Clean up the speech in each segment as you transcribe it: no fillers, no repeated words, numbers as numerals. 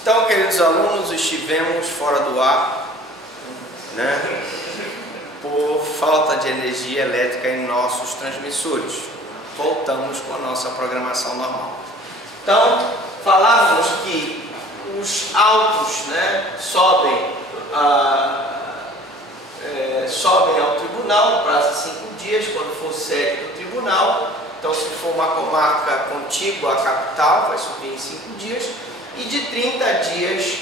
Então, queridos alunos, estivemos fora do ar, né, por falta de energia elétrica em nossos transmissores. Voltamos com a nossa programação normal. Então, falávamos que os autos, né, sobem ao tribunal no prazo de 5 dias, quando for sede do tribunal. Então, se for uma comarca contígua à capital, vai subir em 5 dias. E de 30 dias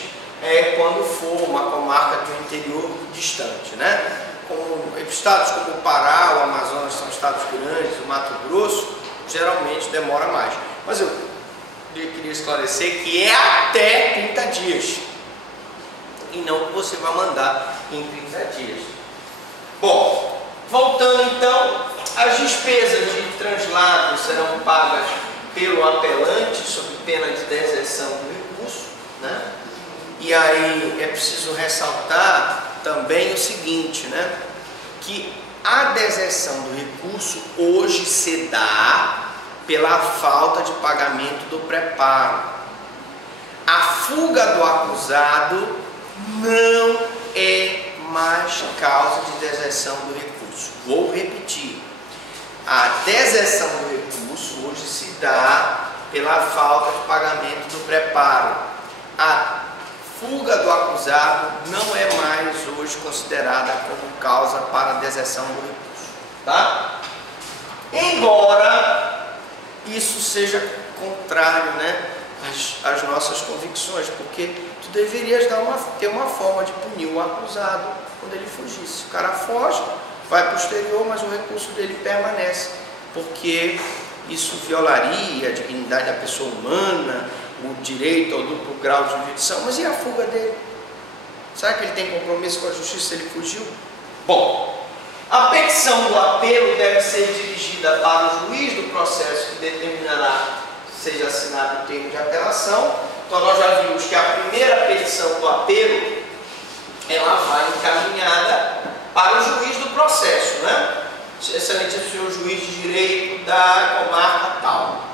quando for uma comarca do interior distante, né? Estados como o Pará, o Amazonas são estados grandes, o Mato Grosso geralmente demora mais. Mas eu queria esclarecer que é até 30 dias e não que você vai mandar em 30 dias. Bom, voltando então, as despesas de translado serão pagas pelo apelante sob pena de deserção do recurso, né? E aí é preciso ressaltar também o seguinte, né? Que a deserção do recurso hoje se dá pela falta de pagamento do preparo. A fuga do acusado não é mais causa de deserção do recurso. Vou repetir. A deserção do recurso hoje se dá pela falta de pagamento do preparo. A fuga do acusado não é mais hoje considerada como causa para a deserção do recurso, tá? Embora isso seja contrário, né, às nossas convicções, porque tu deverias ter uma forma de punir o acusado quando ele fugisse. O cara foge, vai para o exterior, mas o recurso dele permanece, porque isso violaria a dignidade da pessoa humana, o direito ao duplo grau de jurisdição. Mas e a fuga dele? Será que ele tem compromisso com a justiça se ele fugiu? Bom, a petição do apelo deve ser dirigida para o juiz do processo que determinará seja assinado o termo de apelação. Então nós já vimos que a primeira petição do apelo ela vai encaminhada para o juiz do processo, né? Excelentíssimo senhor juiz de direito da comarca tal.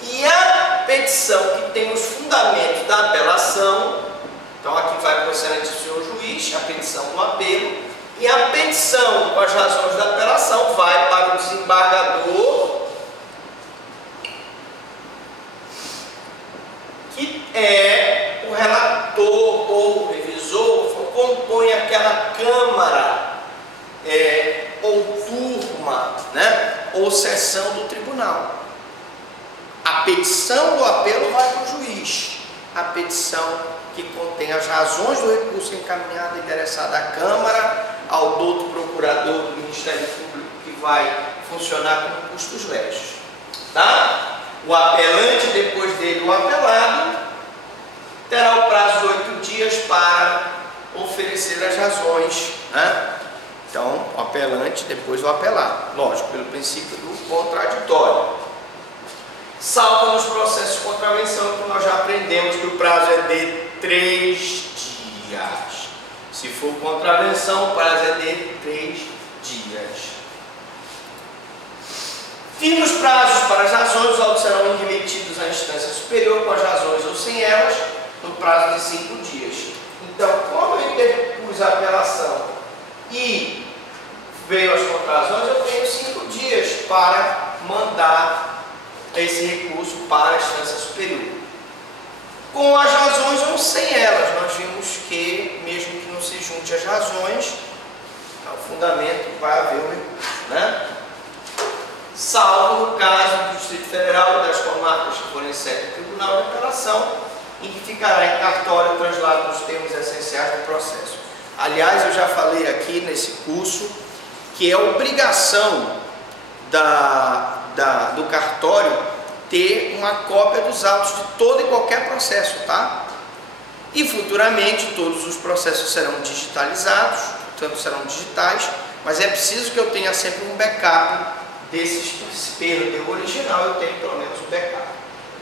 E a petição que tem os fundamentos da apelação, então aqui vai para o excelentíssimo senhor juiz, a petição do apelo, e a petição com as razões da apelação vai para o desembargador, que é o relator ou o revisor, compõe aquela câmara ou turma, né, ou sessão do tribunal. A petição do apelo vai para o juiz. A petição que contém as razões do recurso encaminhado e endereçado à Câmara, ao douto procurador do Ministério Público, que vai funcionar como custos legis. Tá? O apelante, depois dele o apelado, terá o prazo de 8 dias para oferecer as razões, né? Então, o apelante, depois o apelado. Lógico, pelo princípio do contraditório. Salvo nos processos de contravenção, que nós já aprendemos que o prazo é de 3 dias. Se for contravenção, o prazo é de 3 dias. Firmes prazos para as razões, os autos serão remetidos à instância superior com as razões ou sem elas, no prazo de 5 dias. Então, como eu interpus a apelação e veio as contrazões, eu tenho 5 dias para mandar esse recurso para a instância superior. Com as razões ou sem elas, nós vimos que, mesmo que não se junte as razões, o fundamento vai haver o recurso, né? Salvo no caso do Distrito Federal e das comarcas que forem sede do Tribunal de Apelação, em que ficará em cartório o translado dos termos essenciais do processo. Aliás, eu já falei aqui nesse curso que é obrigação do cartório ter uma cópia dos autos de todo e qualquer processo, tá? E futuramente todos os processos serão digitalizados, portanto serão digitais, mas é preciso que eu tenha sempre um backup desses, se perder o original, eu tenho pelo menos um backup.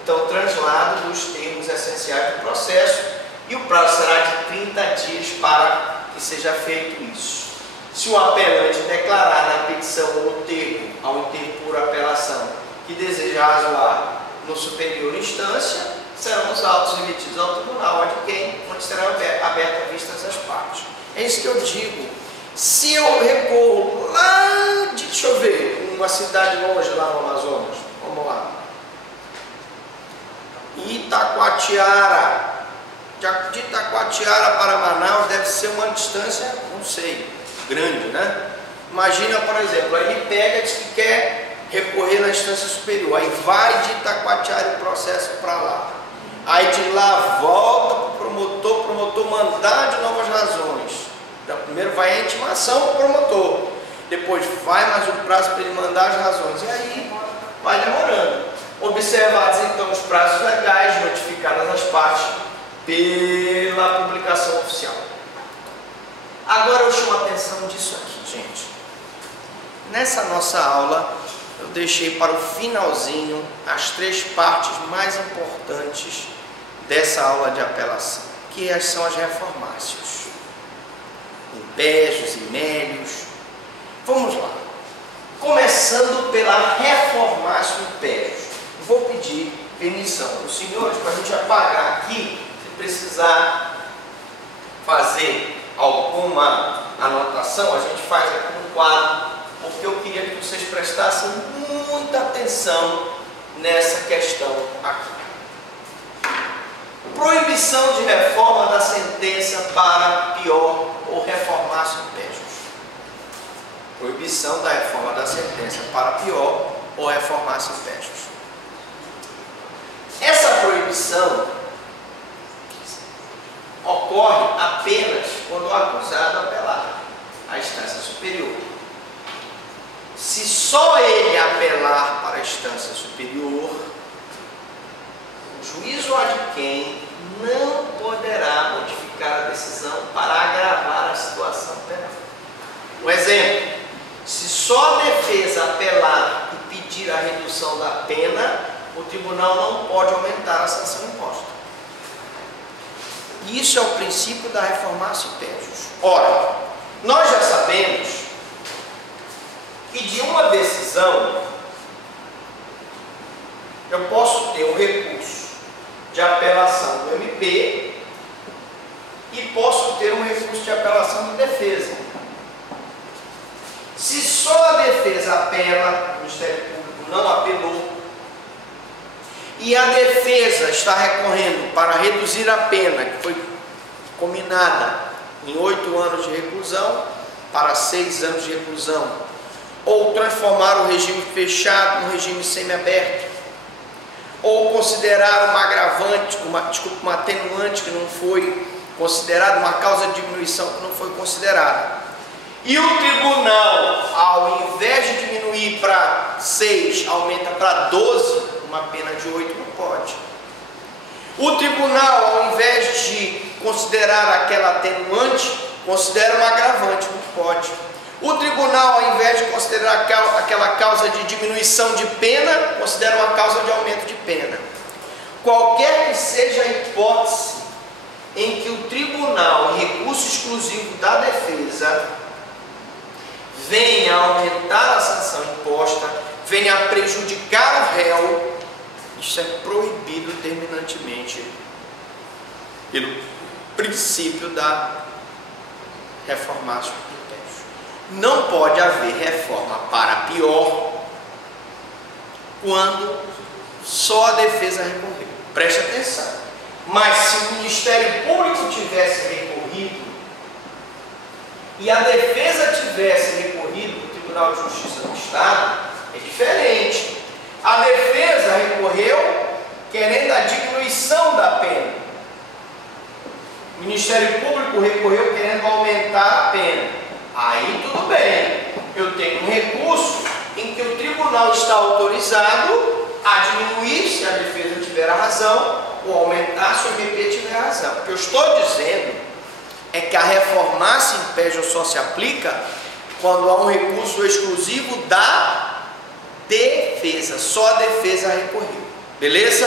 Então, translado dos termos essenciais do processo, e o prazo será de 30 dias para que seja feito isso. Se o apelante declarar na petição ou no termo, ao interpor a apelação, que deseja razoar no superior instância, serão os autos remetidos ao tribunal, onde serão abertas vistas as partes. É isso que eu digo. Se eu recorro lá de, deixa eu ver, uma cidade longe lá no Amazonas, vamos lá, Itacoatiara, de Itacoatiara para Manaus deve ser uma distância, não sei, grande, né? Imagina, por exemplo, aí ele pega e diz que quer recorrer na instância superior, aí vai de Itacoatiara o processo para lá, aí de lá volta para o promotor mandar de novas razões. Então, primeiro vai a intimação para o promotor, depois vai mais um prazo para ele mandar as razões, e aí vai demorando. Observados então os prazos legais, notificadas as partes pela publicação oficial. Agora eu chamo a atenção disso aqui, gente. Nessa nossa aula, eu deixei para o finalzinho as 3 partes mais importantes dessa aula de apelação, que são as reformácios, impégios e mélios. Vamos lá. Começando pela reformácio impégios. Vou pedir permissão dos senhores para a gente apagar aqui, se precisar fazer alguma anotação, a gente faz aqui no quadro, porque eu queria que vocês prestassem muita atenção nessa questão aqui. Proibição de reforma da sentença para pior ou reformácio impégios. Proibição da reforma da sentença para pior ou reformácio impégios. Essa proibição ocorre apenas quando o acusado apelar à instância superior. Se só ele apelar para a instância superior, o juiz ou adquém não poderá modificar a decisão para agravar a situação penal. Um exemplo: se só a defesa apelar e pedir a redução da pena, o tribunal não pode aumentar a sanção imposta. Isso é o princípio da reformácio impégios. Ora, nós já sabemos que de uma decisão eu posso ter um recurso de apelação do MP e posso ter um recurso de apelação da defesa. Se só a defesa apela, o Ministério Público não apelou, e a defesa está recorrendo para reduzir a pena que foi combinada em 8 anos de reclusão para 6 anos de reclusão, ou transformar o regime fechado no regime semiaberto, ou considerar uma agravante, uma atenuante que não foi considerada, uma causa de diminuição que não foi considerada. E o tribunal, ao invés de diminuir para 6, aumenta para 12, uma pena de 8 não pode. O tribunal, ao invés de considerar aquela atenuante, considera uma agravante, não pode. O tribunal, ao invés de considerar aquela causa de diminuição de pena, considera uma causa de aumento de pena. Qualquer que seja a hipótese em que o tribunal, em recurso exclusivo da defesa, venha a aumentar a sanção imposta, venha a prejudicar o réu, isso é proibido terminantemente pelo princípio da reformácio impégios. Não pode haver reforma para pior quando só a defesa recorreu. Preste atenção. Mas se o Ministério Público tivesse recorrido e a defesa tivesse recorrido no Tribunal de Justiça do Estado, é diferente. A defesa recorreu querendo a diminuição da pena. O Ministério Público recorreu querendo aumentar a pena. Aí tudo bem. Eu tenho um recurso em que o tribunal está autorizado a diminuir se a defesa tiver a razão ou aumentar se o MP tiver a razão. O que eu estou dizendo é que a reformácio impégios só se aplica quando há um recurso exclusivo da defesa, só a defesa recorreu. Beleza?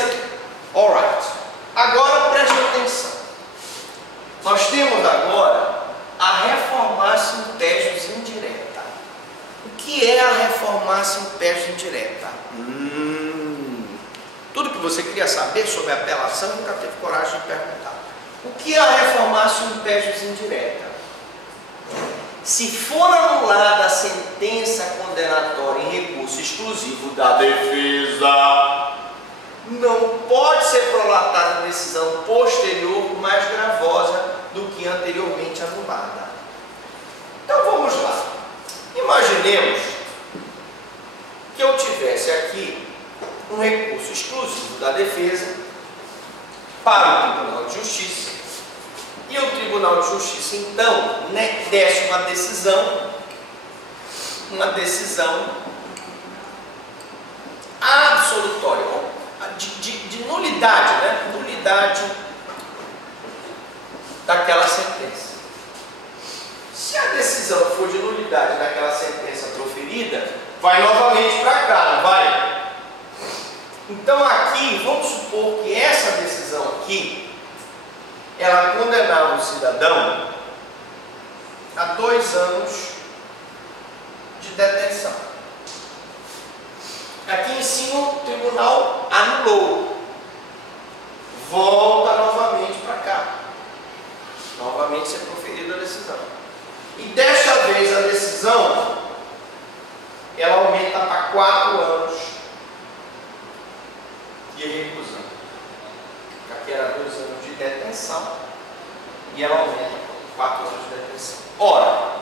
Alright. Agora preste atenção. Nós temos agora a reformácio impégios indireta. O que é a reformácio impégios indireta? Tudo que você queria saber sobre a apelação, nunca teve coragem de perguntar. O que é a reformácio impégios indireta? Se for anulada a sentença condenatória em recurso exclusivo da defesa, não pode ser prolatada decisão posterior mais gravosa do que anteriormente anulada. Então vamos lá. Imaginemos que eu tivesse aqui um recurso exclusivo da defesa para o Tribunal de Justiça e o Tribunal de Justiça então desse uma decisão absolutória, de nulidade, né? Nulidade daquela sentença. Se a decisão for de nulidade daquela sentença proferida, vai novamente para cá, não vai? Então aqui, vamos supor que essa decisão aqui, ela condenava o cidadão a 2 anos de detenção. Aqui em cima o tribunal anulou. Volta novamente para cá. Novamente ser proferida a decisão. E desta vez a decisão, ela aumenta para 4 anos de reclusão. Aqui era 2 anos de detenção e ela aumenta para 4 anos de detenção. Ora,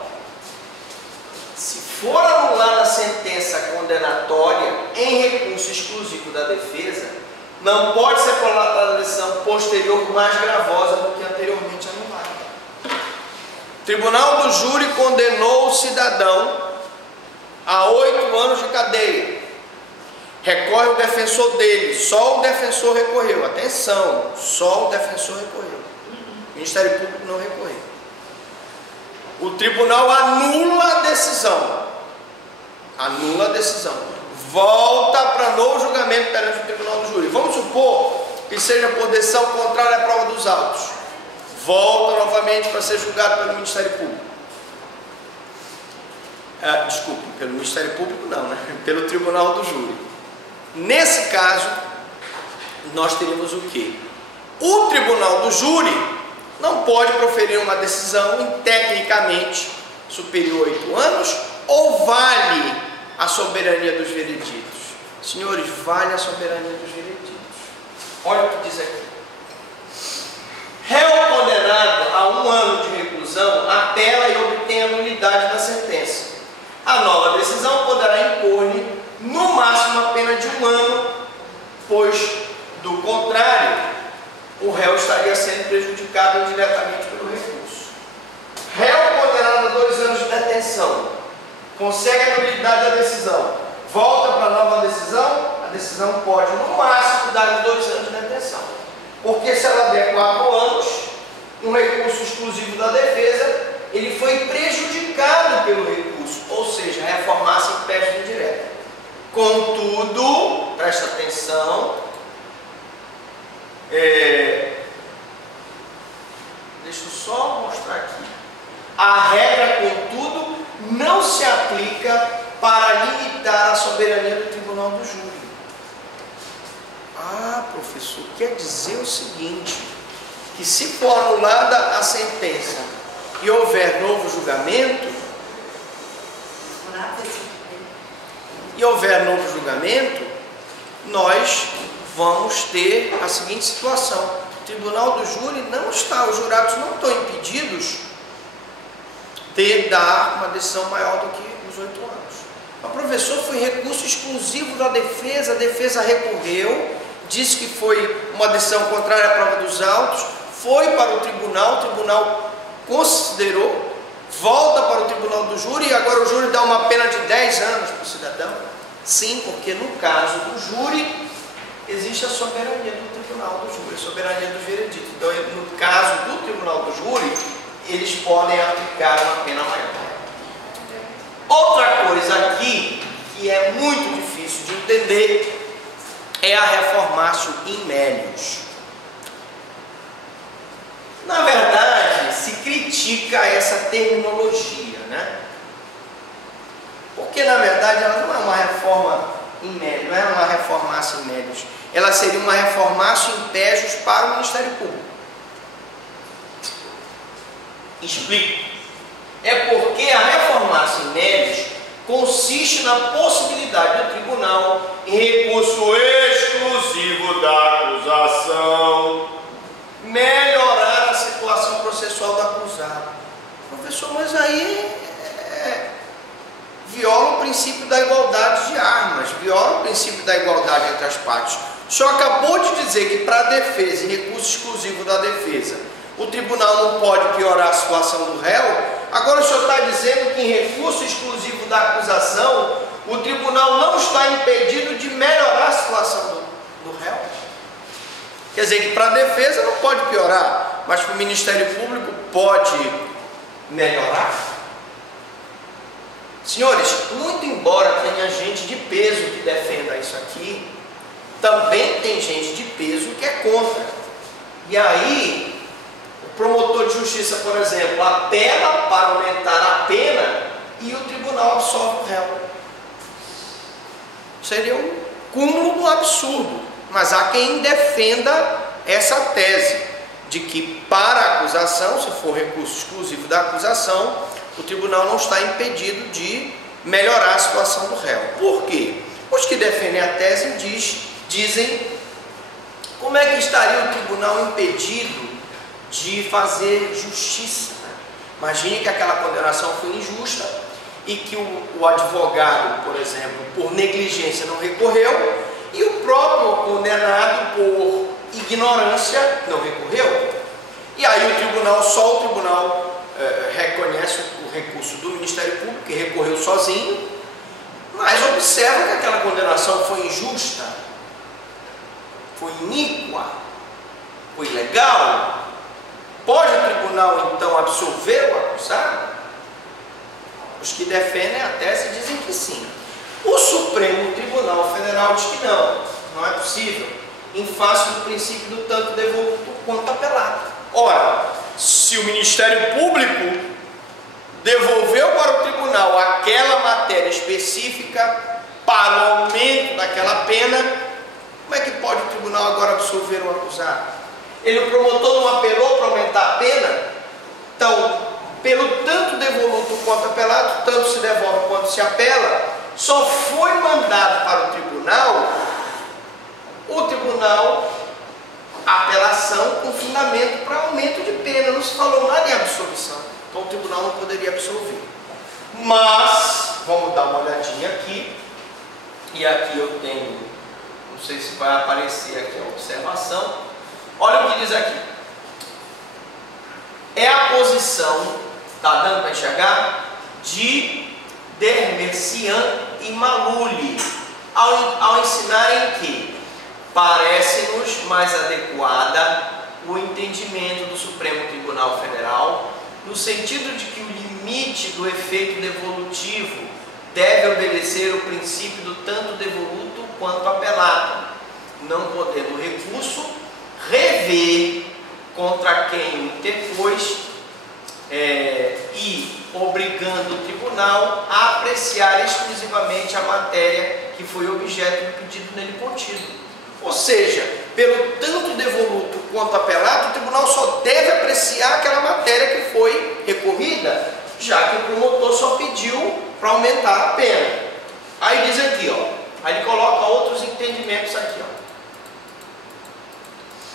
se for anulada a sentença condenatória em recurso exclusivo da defesa, não pode ser prolatada a decisão posterior mais gravosa do que anteriormente anulada. O Tribunal do Júri condenou o cidadão a 8 anos de cadeia. Recorre o defensor dele, só o defensor recorreu. Atenção, só o defensor recorreu. O Ministério Público não recorreu. O tribunal anula a decisão. Anula a decisão. Volta para novo julgamento perante o Tribunal do Júri. Vamos supor que seja por decisão contrária à prova dos autos. Volta novamente para ser julgado pelo Ministério Público. Desculpe, pelo Ministério Público não, né? Pelo Tribunal do Júri. Nesse caso, nós teríamos o quê? O Tribunal do Júri não pode proferir uma decisão tecnicamente superior a 8 anos ou vale a soberania dos vereditos? Senhores, vale a soberania dos vereditos. Olha o que diz aqui. Réu condenado a 1 ano de reclusão apela e obtém a nulidade da sentença. A nova decisão poderá impor-lhe no máximo a pena de 1 ano, pois, do contrário, o réu estaria sendo prejudicado indiretamente pelo recurso. Réu condenado a 2 anos de detenção, consegue a nulidade da decisão, volta para a nova decisão, a decisão pode, no máximo, dar 2 anos de detenção. Porque se ela der 4 anos, um recurso exclusivo da defesa, ele foi prejudicado pelo recurso, ou seja, reformar-se em peste indireta. Contudo, presta atenção, deixa eu só mostrar aqui. A regra, contudo, não se aplica para limitar a soberania do Tribunal do Júri. Ah, professor, quer dizer o seguinte, que se for anulada a sentença e houver novo julgamento, nós vamos ter a seguinte situação. O Tribunal do Júri não está, os jurados não estão impedidos de dar uma decisão maior do que os 8 anos. O professor foi recurso exclusivo da defesa, a defesa recorreu, disse que foi uma decisão contrária à prova dos autos, foi para o tribunal considerou, volta para o Tribunal do Júri e agora o júri dá uma pena de 10 anos para o cidadão? Sim, porque no caso do júri existe a soberania do Tribunal do Júri, a soberania dos vereditos. Então, no caso do Tribunal do Júri, eles podem aplicar uma pena maior. Outra coisa aqui, que é muito difícil de entender, é a reformatio in melius. Na verdade, se critica essa terminologia, né? Porque, na verdade, ela não é uma reforma in melius, não é uma reformatio in melius. ela seria uma reformatio in pejus para o Ministério Público. Explico. É porque a reformatio in melius consiste na possibilidade do tribunal, em recurso exclusivo da acusação, melhorar a situação processual do acusado. Professor, mas aí viola o princípio da igualdade de armas, viola o princípio da igualdade entre as partes. O senhor acabou de dizer que para a defesa, em recurso exclusivo da defesa, o tribunal não pode piorar a situação do réu. Agora o senhor está dizendo que em recurso exclusivo da acusação, o tribunal não está impedido de melhorar a situação do réu? Quer dizer que para a defesa não pode piorar, mas para o Ministério Público pode melhorar? Senhores, muito embora tenha gente de peso que defenda isso aqui, também tem gente de peso que é contra. E aí, o promotor de justiça, por exemplo, apela para aumentar a pena e o tribunal absolve o réu. Seria um cúmulo do absurdo. Mas há quem defenda essa tese de que para a acusação, se for recurso exclusivo da acusação, o tribunal não está impedido de melhorar a situação do réu. Por quê? Os que defendem a tese dizem como é que estaria o tribunal impedido de fazer justiça. Imagine que aquela condenação foi injusta e que o advogado, por exemplo, por negligência não recorreu e o próprio condenado, por ignorância, não recorreu. E aí só o tribunal reconhece o recurso do Ministério Público, que recorreu sozinho, mas observa que aquela condenação foi injusta, foi iníqua, foi ilegal. Pode o tribunal então absolver o acusado? Os que defendem a tese dizem que sim. O Supremo Tribunal Federal diz que não é possível, em face do princípio do tanto devoluto quanto apelado. Ora, se o Ministério Público devolveu para o tribunal aquela matéria específica para o aumento daquela pena, como é que pode o tribunal agora absolver o acusado? O promotor não apelou para aumentar a pena? Então, pelo tanto devoluto quanto apelado, tanto se devolve quanto se apela, só foi mandado para o tribunal a apelação com fundamento para aumento de pena, não se falou nada em absolvição, então o tribunal não poderia absolver. Mas, vamos dar uma olhadinha aqui, e aqui eu tenho, não sei se vai aparecer aqui a observação, olha o que diz aqui. É a posição, está dando para enxergar, de Dermercian e Maluli, ao ensinarem que parece-nos mais adequada o entendimento do Supremo Tribunal Federal, no sentido de que o limite do efeito devolutivo deve obedecer o princípio do tanto devoluto quanto apelado, não podendo o recurso rever contra quem interpôs e obrigando o tribunal a apreciar exclusivamente a matéria que foi objeto do pedido nele contido. Ou seja, pelo tanto devoluto quanto apelado, o tribunal só deve apreciar aquela matéria que foi recorrida, já que o promotor só pediu para aumentar a pena. Aí diz aqui, aí ele coloca outros entendimentos aqui,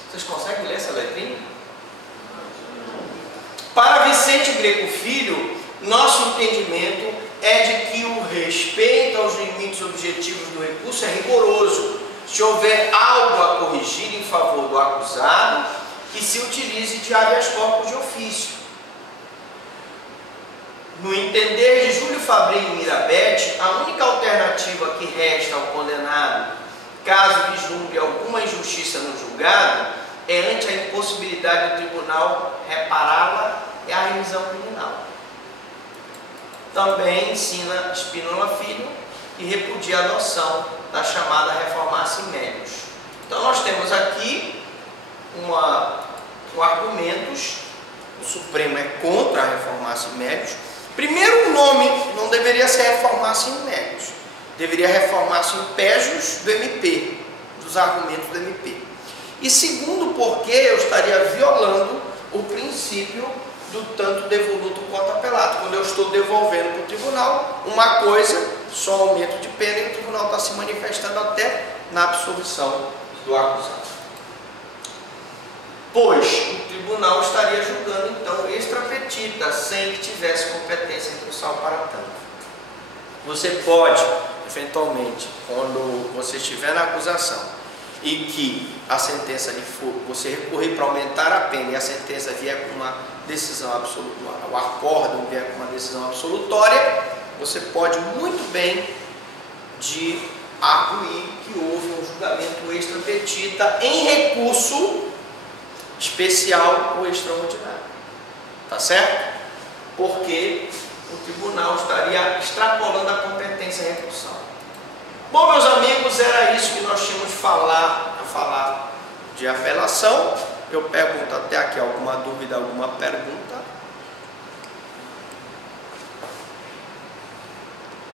Vocês conseguem ler essa letrinha? Para Vicente Greco Filho, nosso entendimento é de que o respeito aos limites objetivos do recurso é rigoroso, se houver algo a corrigir em favor do acusado, que se utilize de habeas corpus de ofício. No entender de Júlio Fabrini Mirabete, a única alternativa que resta ao condenado, caso vislumbre alguma injustiça no julgado, é ante a impossibilidade do tribunal repará-la e a revisão criminal. Também ensina Spínola Filho e repudia a noção da chamada reformatio in melius. Então nós temos aqui argumentos. O Supremo é contra a reformatio in melius. Primeiro, o nome não deveria ser reformatio in melius, deveria reformatio in pejus do MP, dos argumentos do MP. E segundo, porque eu estaria violando o princípio do tanto devoluto quanto apelado. Quando eu estou devolvendo para o tribunal uma coisa, só aumento de pena, e o tribunal está se manifestando até na absolvição do acusado. Pois o tribunal estaria julgando então extra petita, sem que tivesse competência recursal para tanto. Você pode, eventualmente, quando você estiver na acusação e que a sentença lhe for, você recorrer para aumentar a pena e a sentença vier com uma decisão absoluta, o acórdão vier com uma decisão absolutória, você pode muito bem de arguir que houve um julgamento extra petita em recurso especial ou extraordinário. Tá certo? Porque o tribunal estaria extrapolando a competência recursal. Bom, meus amigos, era isso que nós tínhamos a falar de apelação. Eu pergunto até aqui alguma dúvida, alguma pergunta.